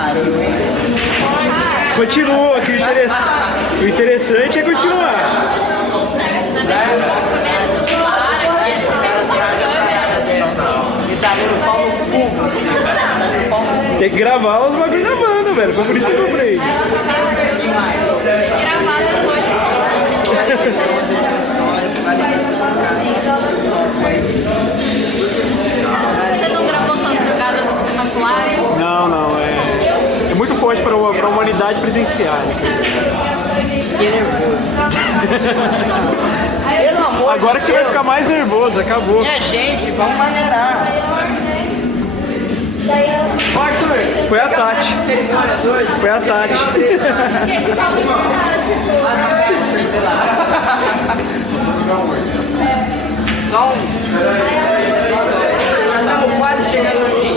claro. Continua, que o interessante é continuar. Tem que gravar os bagulho na banda, velho. Foi por isso que eu comprei. Gravar depois Você não gravou Santa Jogadas Espetaculares? Não. É muito forte para a humanidade presenciar. Fiquei nervoso. Pelo amor Agora que você vai ficar mais nervoso, acabou. Minha gente, vamos maneirar. Arthur, Foi a Tati. cerimônias hoje? Foi a Tati. Só um. Nós estamos quase chegando no fim.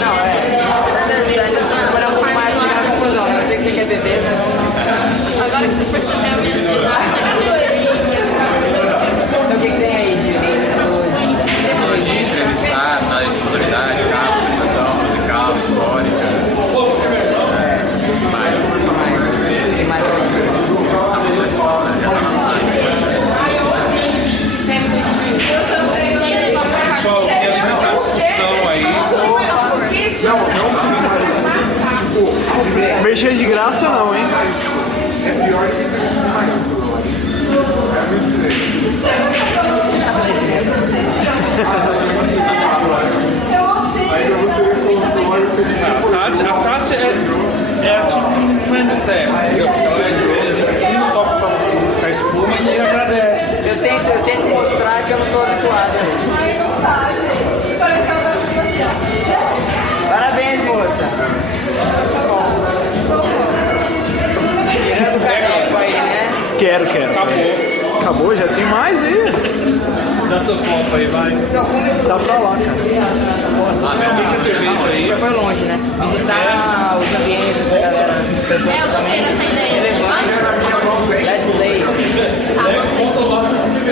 Não, terminar, ainda precisa demorar um pouco mais de chegar na conclusão. Eu sei que você quer beber, mas Agora que você percebeu a minha ansiedade, então o que tem aí de Tecnologia, entrevistar, análise de sonoridade, apresentação musical, histórica. Tem mais Pessoal, eu queria alimentar a discussão aí. Mexer de graça não, hein? A Tati é a tipo um friend tech, entendeu? Porque ela é de hoje, não toca pra ficar espuma e agradece. Eu tento mostrar que eu não estou habituado a isso. Parabéns, moça. Tirando o caneco aí, né? Quero. Acabou. Acabou, já tem mais aí. Dá seu copo aí, vai. Dá pra lá, cara. Fica a cerveja aí. Já foi longe, né? Visitar os ambientes dessa galera. eu gostei dessa ideia. Let's Play, A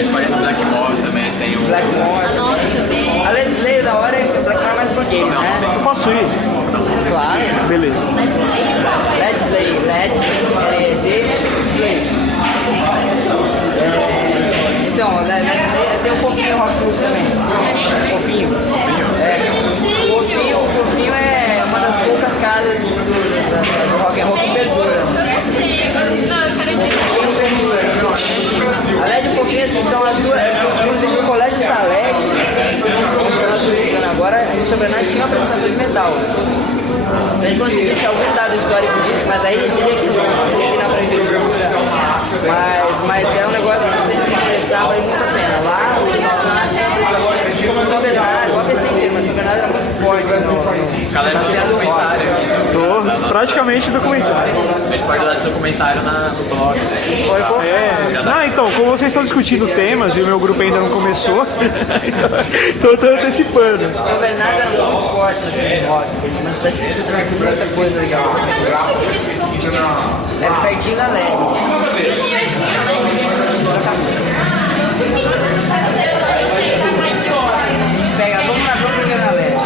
gente pode ir no Blackmore também, tem o... Blackmore. Anota o seu bem. A Let's Play da hora é que o Blackmore é mais português, né? Eu posso ir? Claro. Beleza. Let's Play. Let's Play. Então, Let's Play tem um pouquinho rock blues também. Fofinho. Fofinho é uma das poucas casas do rock and roll que perdura. A LED e Fofinho assim, são as duas. Inclusive o Colégio Salete, agora o Sobrenatural tinha uma apresentação de metal. Se a gente conseguisse algum dado histórico disso, mas aí seria aqui na prefeitura. Mas é um negócio que se a gente se interessar vale muito a pena. Lá, o São Bernardo, o ABC inteiro, mas São Bernardo era muito forte. Galera do documentário aqui. Tô praticamente documentário. A gente pode dar esse documentário no blog. Então, como vocês estão discutindo temas e o meu grupo ainda não começou, então eu tô antecipando. São Bernardo era muito forte nesse rock, mas tá trazendo muita coisa legal. É pertinho da LED. Pega, vamos pegar na LED.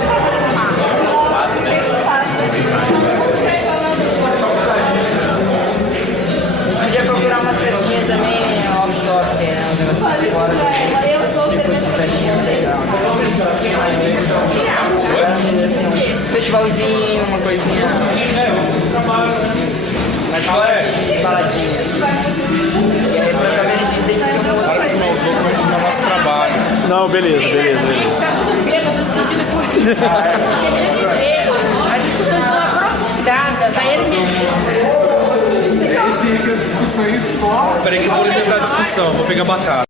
Podia procurar umas festinhas também off-top, né? Uns negócios de fora. Festivalzinho, uma coisinha. Mas fora baladinha. E aí, pra talvez a gente tenha que ter um outro. Para que nós outros vamos no nosso trabalho. Não, beleza. As discussões são aprofundadas, aí ele me Peraí que eu vou alimentar a discussão, vou pegar batata.